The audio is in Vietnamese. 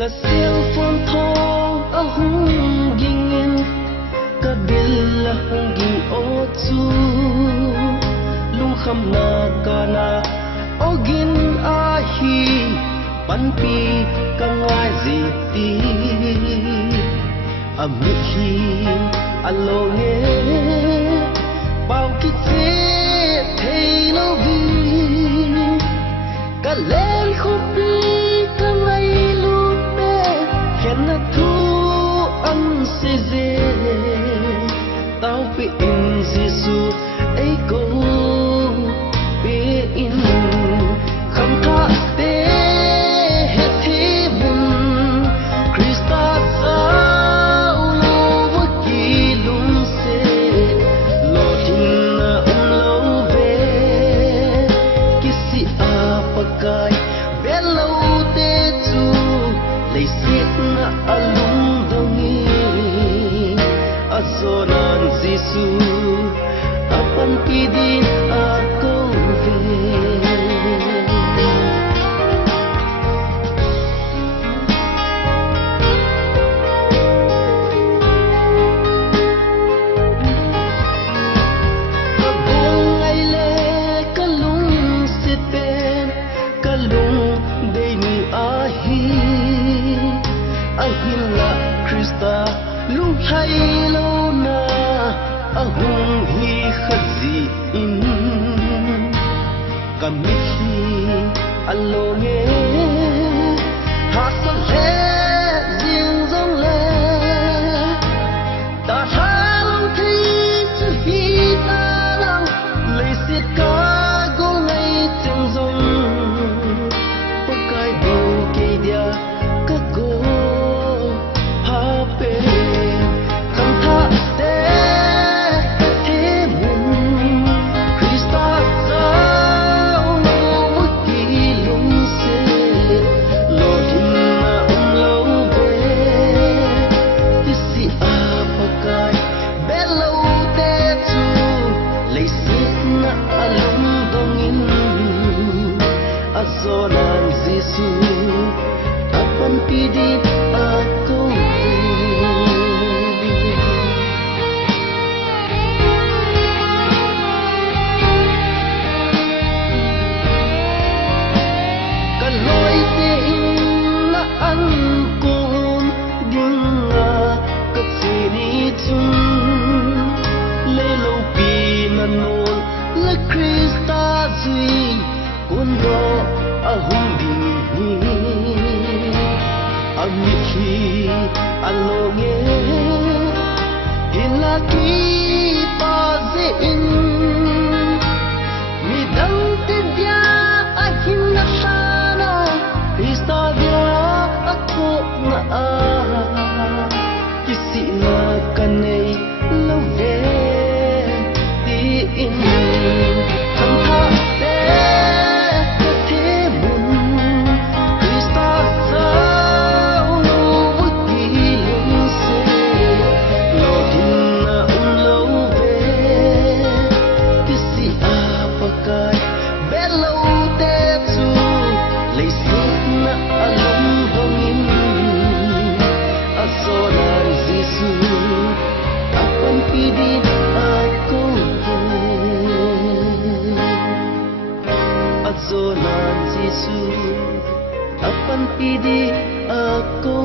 ka cellphone thong a hung gingin ka bil a hung ging o chu lung kham na ka na ogin a hi pan pi ka ngai zi ti a mi hi a lo nge bao ki che thei lo vi ka len khu pi ka ngai lu pe hen na thu an se ze tao pe in Giêsu ai ko pe in kham kha te he thi bun Christa sao wo ki lung se lo tin na lo ve kisi apakai belo te chu lei sit na alung dongi azonan Giêsu apan pidin ako ve abong ay le kalung siten kalung day ni ahi ahin la Krista lung hay lo na ahung hi khazi in kamihi alone hasal he zing zong le ta halong thi chu hi ta lang lấy xiết ka go ngay chang zong pakai bu ke dia ka go ha pe kham tha te thế mun Christa sao wo ki lung se lo din na lo ve kisi apakai belo te chu lei sit na alum dongin azonan Giêsu apan pidi ako kaloi te in na an kon ding na ka chini chun le lo pi na non la Krista zui kun do a hum ding hi a mi hi a lo nge in la ki pa ze in mi dang te dia a hin na sana Krista dia a ko na a kisi na kanei lo ve ti in kham tha te the mun Krista sao wo ki lung se lo din na lo ve kisi apakai belo te chu lei sit na alum dongin azonan Giêsu apan pidi ako azonan Giêsu apan pidi ako